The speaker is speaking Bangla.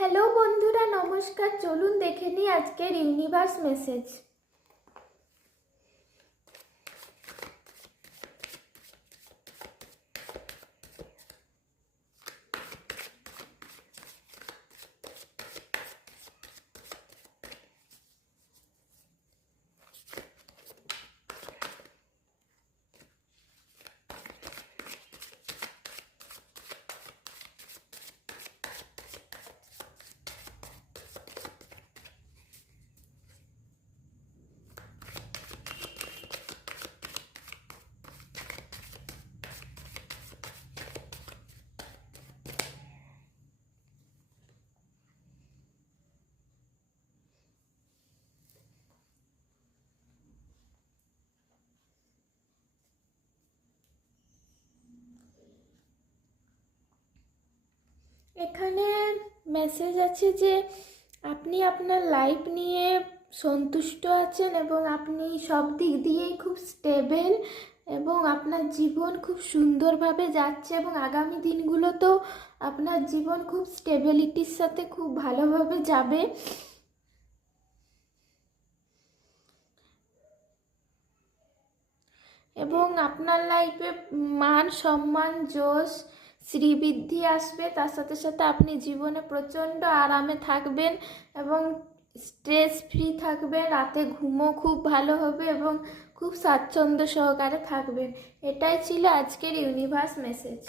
হ্যালো বন্ধুরা, নমস্কার। চলুন দেখে নিই আজকের ইউনিভার্স মেসেজ। এখানে মেসেজ আছে যে আপনি আপনার লাইফ নিয়ে সন্তুষ্ট আছেন এবং আপনি সব দিক দিয়েই খুব স্টেবল এবং আপনার জীবন খুব সুন্দরভাবে যাচ্ছে এবং আগামী দিনগুলোতেও আপনার জীবন খুব স্টেবিলিটির সাথে খুব ভালোভাবে যাবে। এবং আপনার লাইফে মান সম্মান যশ শ্রীবৃদ্ধি আসবে, তার সাথে সাথে আপনি জীবনে প্রচণ্ড আরামে থাকবেন এবং স্ট্রেস ফ্রি থাকবেন, রাতে ঘুমও খুব ভালো হবে এবং খুব স্বাচ্ছন্দ্য সহকারে থাকবেন। এটাই ছিল আজকের ইউনিভার্স মেসেজ।